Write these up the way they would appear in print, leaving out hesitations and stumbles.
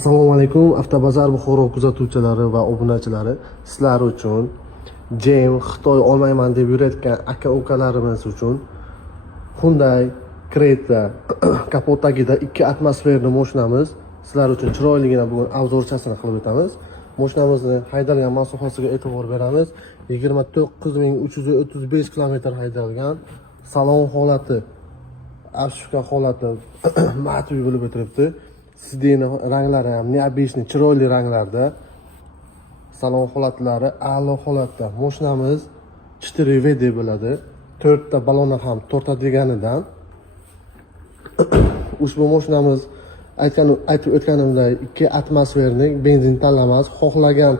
Assalomu alaykum, Avtobazar Buxoro kuzatuvchilari va obunachilari. Sizlar uchun Jem Xitoy olmayman deb yurayotgan aka-ukalarimiz uchun Hyundai Creta kapot tagida 2 atmosferli mashinamiz sizlar uchun chiroyligina bugun obzorchasini qilib o'tamiz. Mashinamizni haydalgan masofasiga e'tibor beramiz. 29335 km haydalgan. Salon holati, afshka holati matviy bo'lib o'tiribdi. Sidena ranglari ham neobычный chiroyli ranglarda. Salon holatlari a'lo holatda. Mashinamiz 4V deb bo'ladi. 4 ta baloni ham tortadiganidan. Ushbu mashinamiz aytib o'tganimdek 2 atmosferli benzin tanlamas. Xohlagan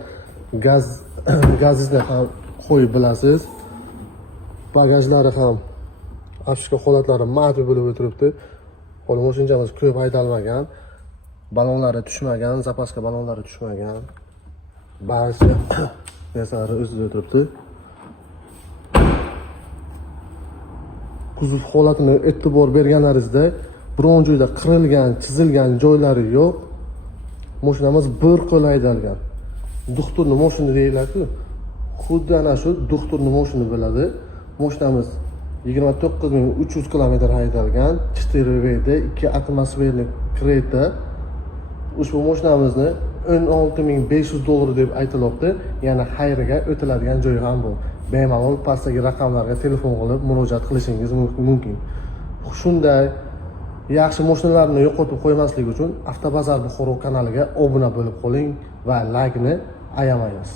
gazingizni ham qo'yib bilasiz. Bagajlari ham afshka holatlari matviy bo'lib o'tiribdi. Hali mashinamiz ko'p haydalmagan. Balonlari tushmagan, zapaska balonlari tushmagan. Barcha narsalari o'zida turibdi. Kuzov holatini e'tibor berganlaringizda biron joyda qirilgan, chizilgan joylari yo'q. Mashinamiz bir qo'l haydalgan. Doktorning mashina deyiladi-ku. Xuddi ana shu doktorning mashina bo'ladi. Mashinamiz 29300 km haydalgan, 4V da 2 atmosferli Creta. Ushbu mashinamizni $16500 deb aytilyapti. Yana xayriga o'tiladigan joyi ham bor. Bemalol pastdagi raqamlarga telefon qilib murojaat qilishingiz mumkin. Shunday yaxshi mashinalarni yo'qotib qo'ymaslik uchun Avtobazar Buxoro kanaliga obuna bo'lib qoling va laykni ayamaysiz.